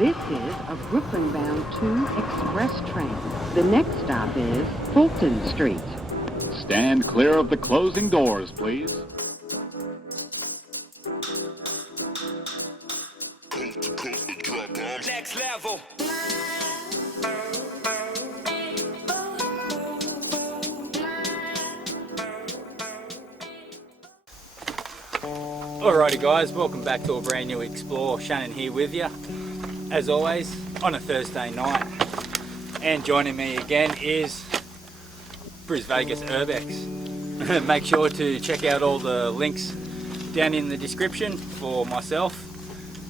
This is a Brooklyn-bound 2 express train. The next stop is Fulton Street. Stand clear of the closing doors, please. Next level. Alrighty guys, welcome back to a brand new Explore. Shannon here with you, as always, on a Thursday night. And joining me again is Vegas Urbex. Make sure to check out all the links down in the description for myself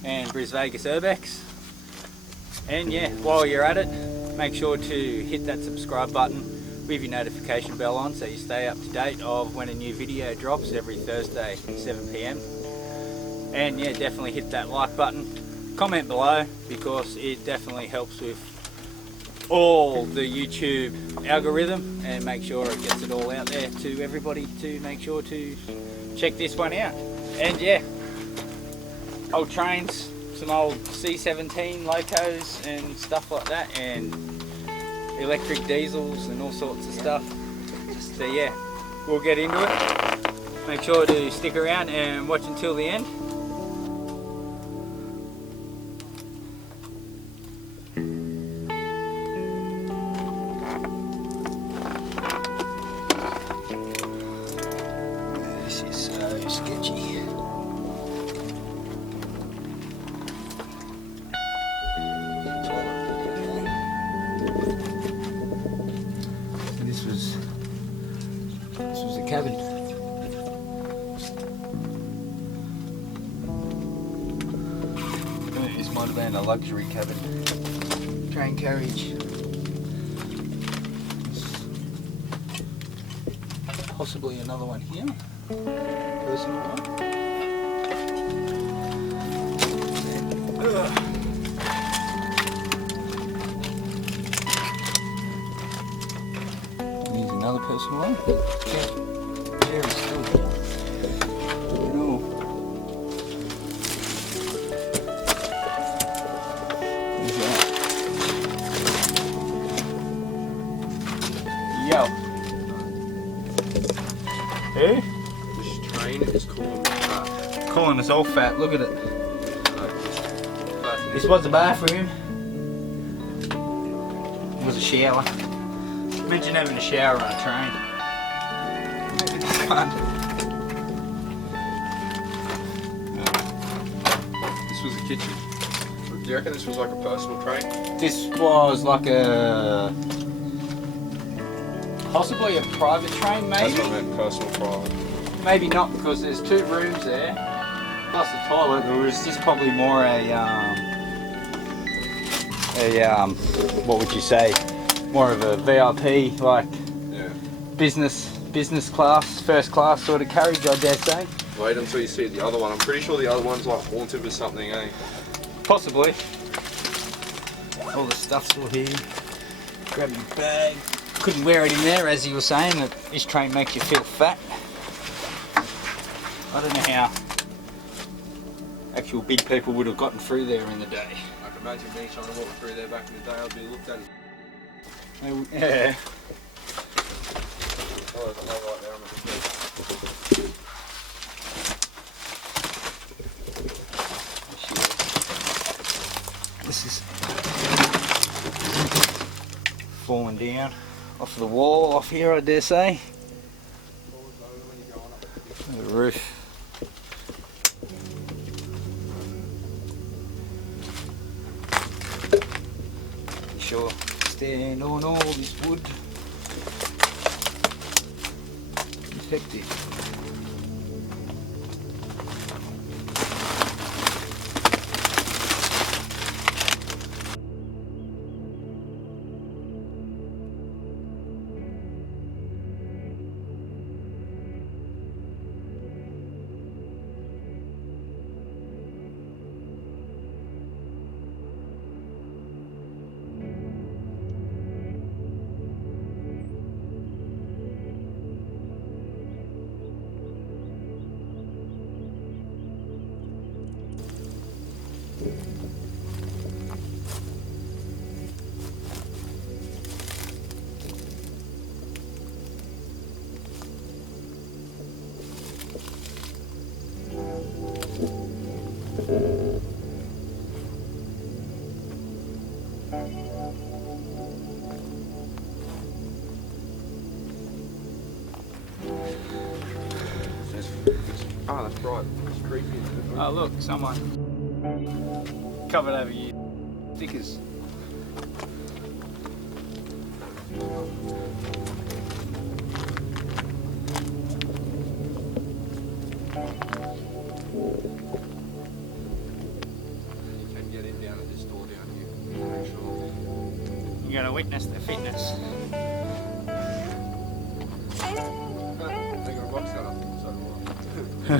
and Vegas Urbex. And yeah, while you're at it, make sure to hit that subscribe button with your notification bell on so you stay up to date of when a new video drops every Thursday 7 PM. And yeah, definitely hit that like button, comment below, because it definitely helps with all the YouTube algorithm, and make sure it gets it all out there to everybody to make sure to check this one out. And yeah, old trains, some old C17 locos and stuff like that, and electric diesels and all sorts of stuff. So yeah, we'll get into it. Make sure to stick around and watch until the end. This is so sketchy. This was a cabin. This might have been a luxury cabin. Train carriage. Possibly another one here. Personal one. Here's another personal one. There is still there. No. Who's that? Yo. Who? This train is called Calling us all fat, look at it. This was a bathroom. It was a shower. Imagine having a shower on a train. It's fun. This was a kitchen. Do you reckon this was like a personal train? This was like a... possibly a private train, maybe? That's what I meant, personal private. Maybe not, because there's 2 rooms there, plus the toilet. Or is this probably more what would you say? More of a VIP, like business class, first class sort of carriage, I dare say. Wait until you see the other one. I'm pretty sure the other one's like haunted with something, eh? Possibly. All the stuff's all here. Grab your bag. Couldn't wear it in there, as you were saying, that this train makes you feel fat. I don't know how actual big people would have gotten through there in the day. I can imagine me trying to walk through there back in the day, I'd be looked at as... Yeah. Oh, there's a hole right there on the big. This is falling down off the wall off here, I dare say. The roof. Sure, stand on all this wood. Effective. Oh, that's right. It's creepy. Oh look, someone covered over your stickers. You can get in down at this door down here. Make sure. You're going to witness the fitness. They got a box cutter. So do I.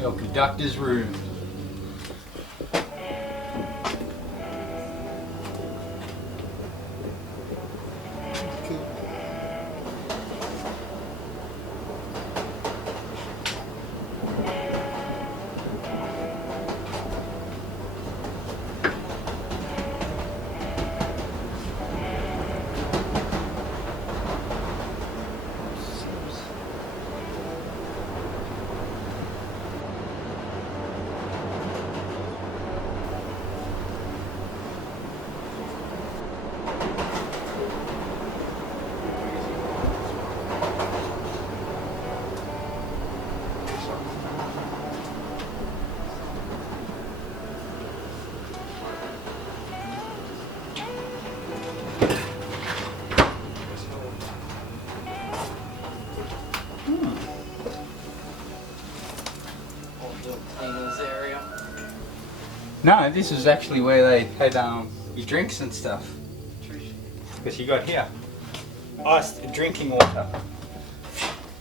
Your conductor's room. No, this was actually where they had your drinks and stuff. Because you got here, iced drinking water.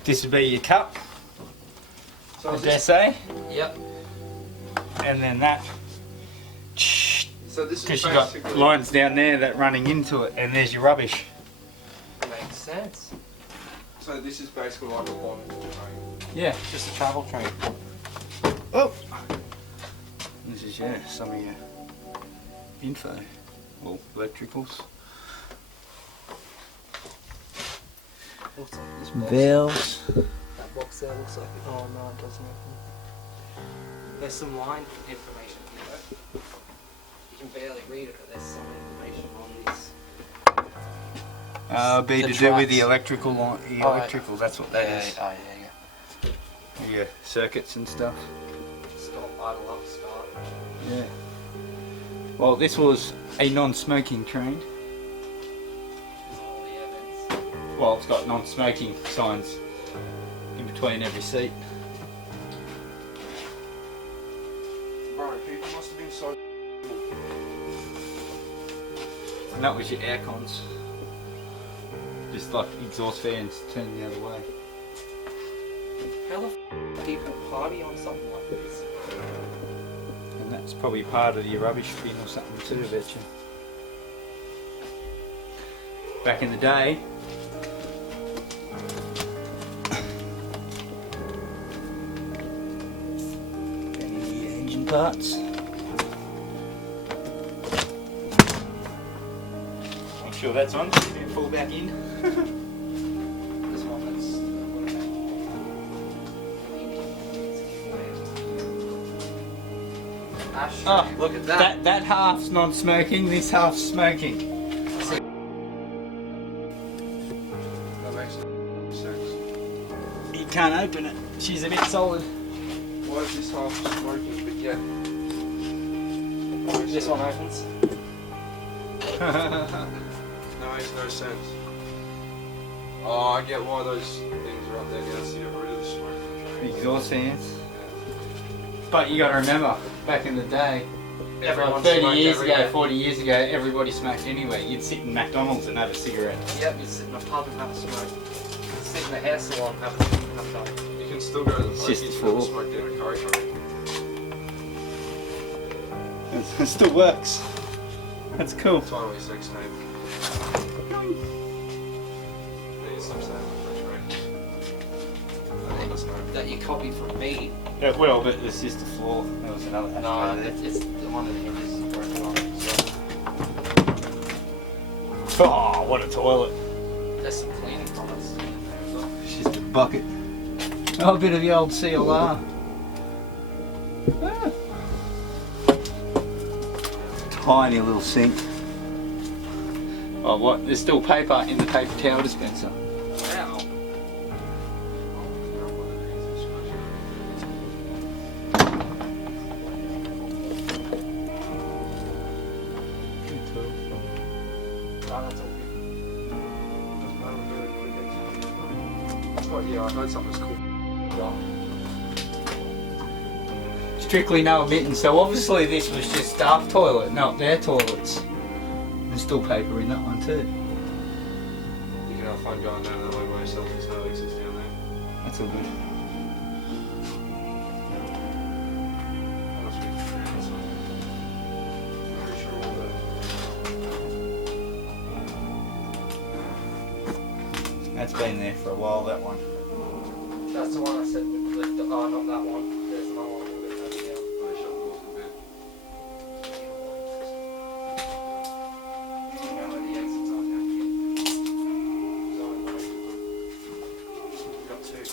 This would be your cup, So I dare say. Yep. And then that, So this is because you got basically. lines down there that running into it, and there's your rubbish. Makes sense. So this is basically like a bond train. Yeah, just a travel train. Oh! This is, yeah, some of your info, or electricals. Looks like this box. Valves. That box there looks like. Oh no, it doesn't. There's some line information here. You can barely read it, but there's some information on this. Be The to do with the tracks. electrical line, the Oh, right. electrical, that's what that is. Oh yeah. Your circuits and stuff. Stop, idle up, start. Yeah. Well, this was a non-smoking train. All the evidence. Well, it's got non-smoking signs in between every seat. Bro, people must have been so. And that was your air cons. Just like exhaust fans turning the other way. How the f people party on something like this? And that's probably part of your rubbish bin or something too, I bet you. Back in the day, any engine parts. I'm sure that's on, so you can fall back in. This one that's. Ash, Oh, look at that. That half's non-smoking, this half's smoking. That makes no sense. You can't open it, she's a bit solid. Why is this half smoking? But yeah. This one opens. No, makes no sense. Oh, I get why those things are up there now to get rid of the smoke from the train. Exhaust fans. But you gotta remember, back in the day, Everyone 30 smoked years ago, everywhere. 40 years ago, everybody smoked anyway. You'd sit in McDonald's and have a cigarette. Yep, you sit in a pub and have a smoke. You sit in a hair salon and have a smoke. You can still go to the It's pokies just and have a full. smoke down a curry curry. It still works. That's cool. Totally 16. Need some sandwich, right? That you copied from me. Yeah, well, but it's just the floor. There was another No, ashtray there. it's the one of the hinges is broken on it. Oh, what a toilet. So there's some cleaning products in there as well. It's just a bucket. Oh, a bit of the old CLR. Ah. Tiny little sink. Oh, what? There's still paper in the paper towel dispenser. Wow. Oh, that's all good. Oh, yeah, I heard something was cool. Strictly no admittance, so obviously this was just staff toilet, not their toilets. There's still paper in that one too. You can have fun going down that way by yourself. There's no exits down there. That's all good. Unless we can figure it out. I'm pretty sure all that. That's been there for a while, that one. That's the one I said would lift. Oh, not that one. There's another one. We'll get that down. Oh, they shut the doors a bit. You know where the exits are down here. We've got two.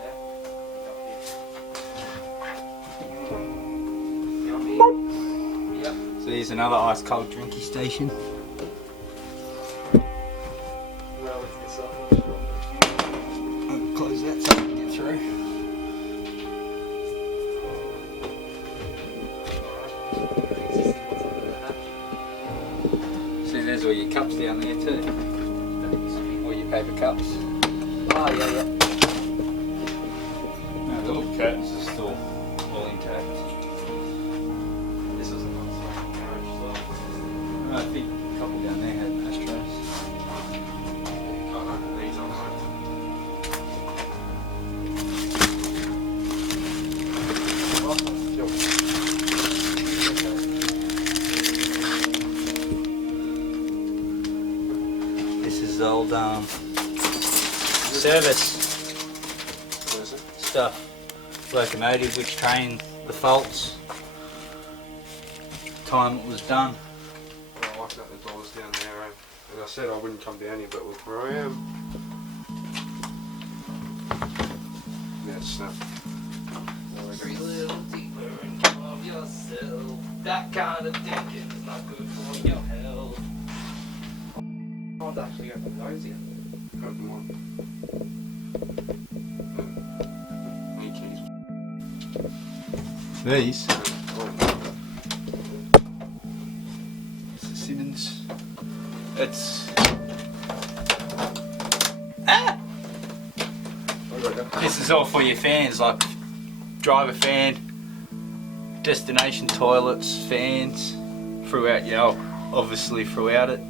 There. We've got here. Yep. So here's another ice cold drinky station. Well, it's this up. I'll close that so I can get through. See, there's all your cups down there too. All your paper cups. Oh, yeah, yeah. No, the little curtains are still all intact. This was another smoking carriage as well. I think a couple down there had ashtrays. Can't open these on home. This is old service What is it? stuff. Locomotive which trained the faults. Time it was done. Well, I like that the door's down there. And I said I wouldn't come down here, but look where I am. Yeah, it's snap. Every little deeper and come of yourself. That kind of thinking is not good for your health. I can't actually open those yet. Open one. Need keys. These. Oh, Simmons. It's ah! This is all for your fans, like driver fan, destination toilets, fans, throughout your, obviously throughout it.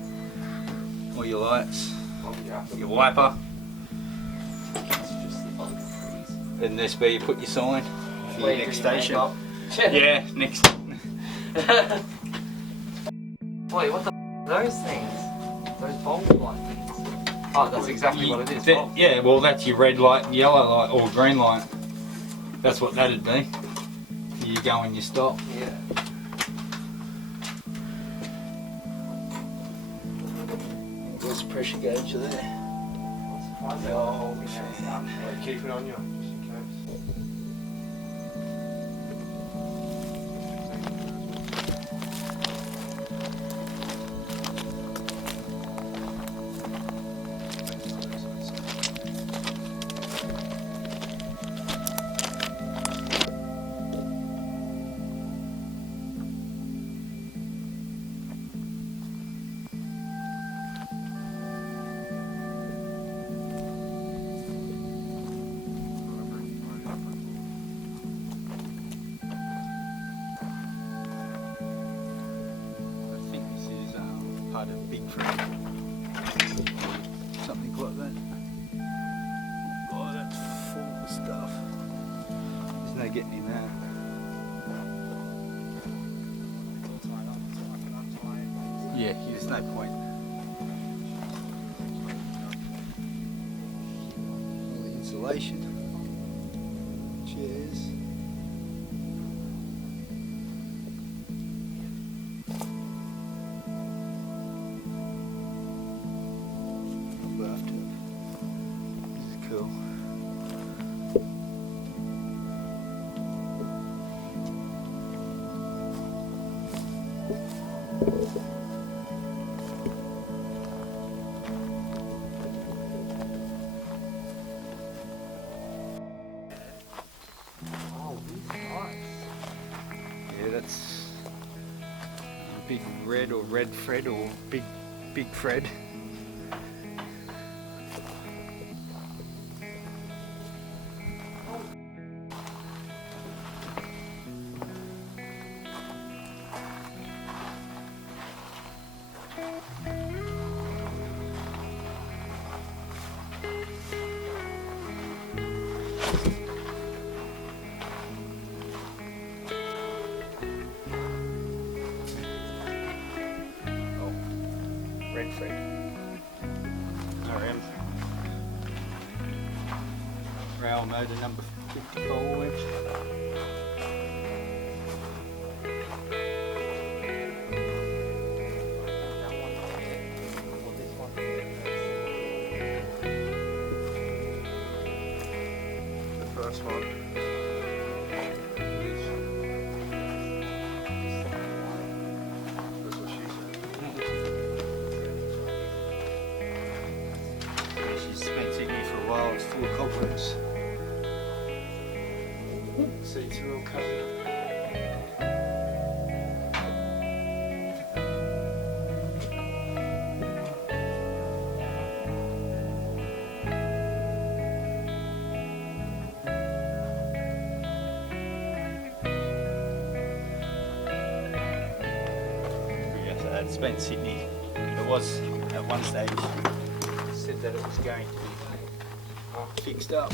All your lights, oh, yeah. your wiper, It's just the bug trees. and this where you put your sign for Where your you next do your station. makeup. Yeah, next. Wait, what the f are those things? Those bulb light things. Oh, that's exactly what it is. Bulb. Yeah, well that's your red light, yellow light, or green light. That's what that'd be. You go and you stop. Yeah. There's a pressure gauge there. Why is it all holding everything up? Wait, keep it on you, just in case. part of big thread. Something like that. Oh, that's full of stuff. There's no getting in that. Yeah, there's no point. All the insulation, chairs. Bathtub. This is cool. Yeah, that's big red or red thread or big thread. Red thread. RM. Rail motor number 55. The first one. That's what she said. She's been sitting here for a while, it's full of cobwebs. Seats are all covered. Yeah, so that's been Sydney. It was at one stage said that it was going to be fixed up.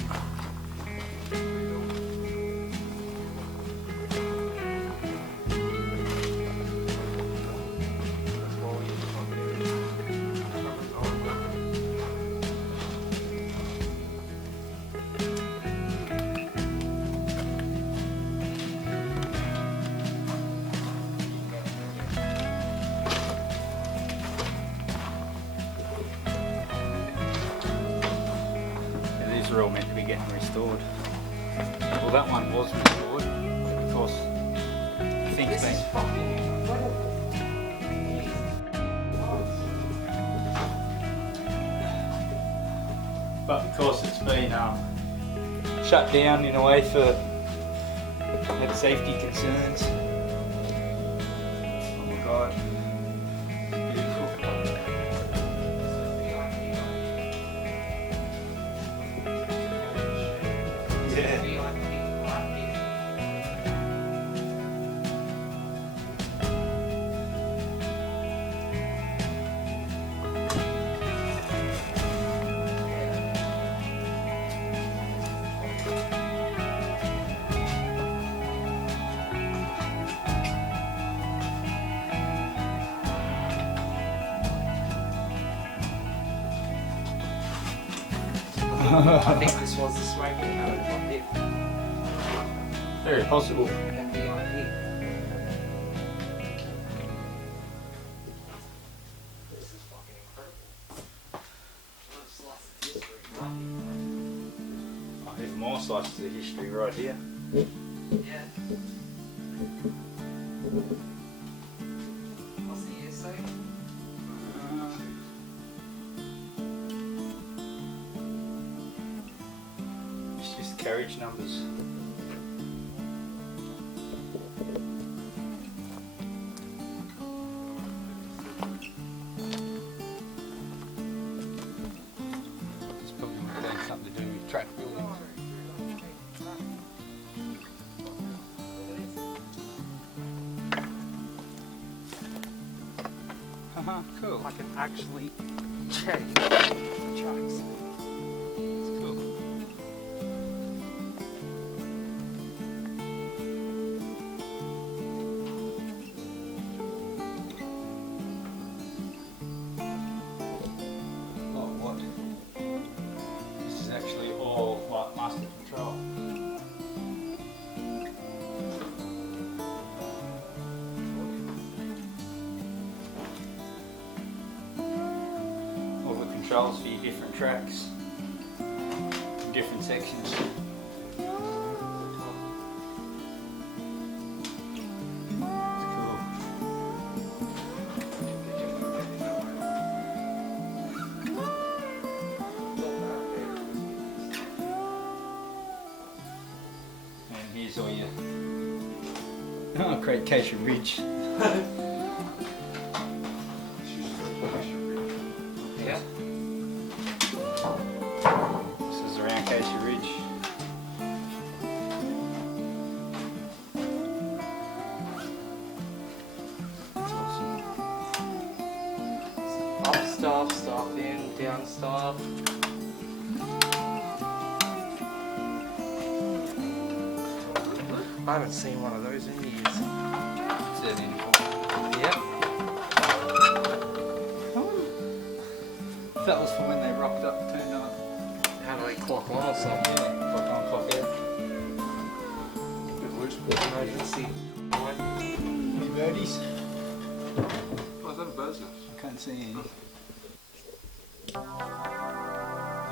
These are all meant to be getting restored. Well, that one was restored. Of course, the thing's been. But because it's been shut down in a way for had safety concerns. Oh my god. Beautiful. Yeah. I think this was the smoking cabin from here. Very possible. And behind here. This is fucking incredible. What a slice of history. Oh, even more slices of history right here. Yeah. What's the year say? It's just carriage numbers. It's probably got something to do with track buildings. Huh. Cool. I can actually check the tracks. It's cool. Oh, what? This is actually all like master control. All the controls for your different tracks, different sections. It's cool. And here's all your great case of ridge. Yeah. This is around Casey Ridge. That's awesome. Up staff, staff in, down staff. I haven't seen one of those in years. Yep. That was for when they rocked up, turned on. How do they clock on or something? Yeah, clock on, clock out. Bit loose, Emergency. Any birdies? Oh, is that a bird's nest? I can't see any.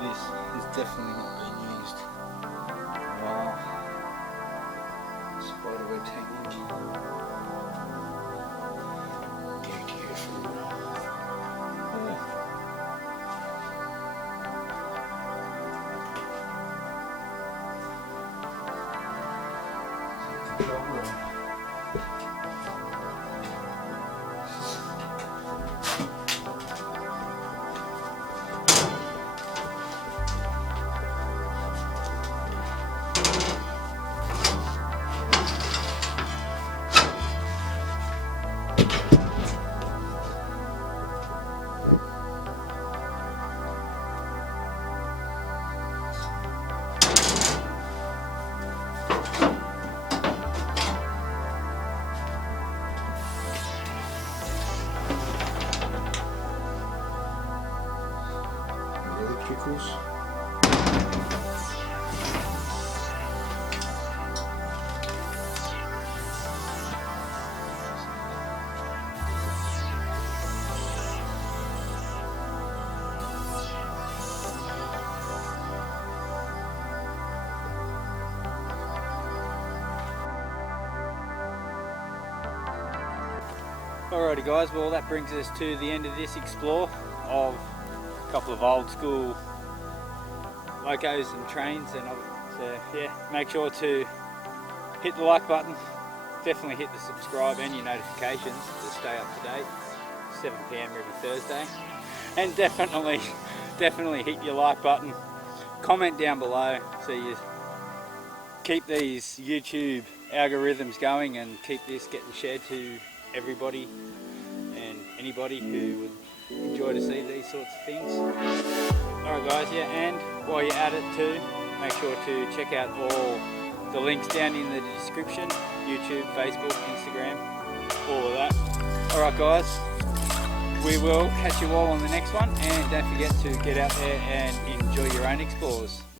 This has definitely not been used. Wow. Spiderweb technique. Beautiful. Control room. Electricals. Alrighty guys, well that brings us to the end of this explore of a couple of old school locos and trains, and so yeah, make sure to hit the like button, definitely hit the subscribe and your notifications to stay up to date. 7 PM every Thursday, and definitely hit your like button, comment down below so you keep these YouTube algorithms going and keep this getting shared to everybody and anybody who would enjoy to see these sorts of things. Alright guys, yeah, and while you're at it too, make sure to check out all the links down in the description, YouTube, Facebook, Instagram, all of that. Alright guys, we will catch you all on the next one, and don't forget to get out there and enjoy your own explores.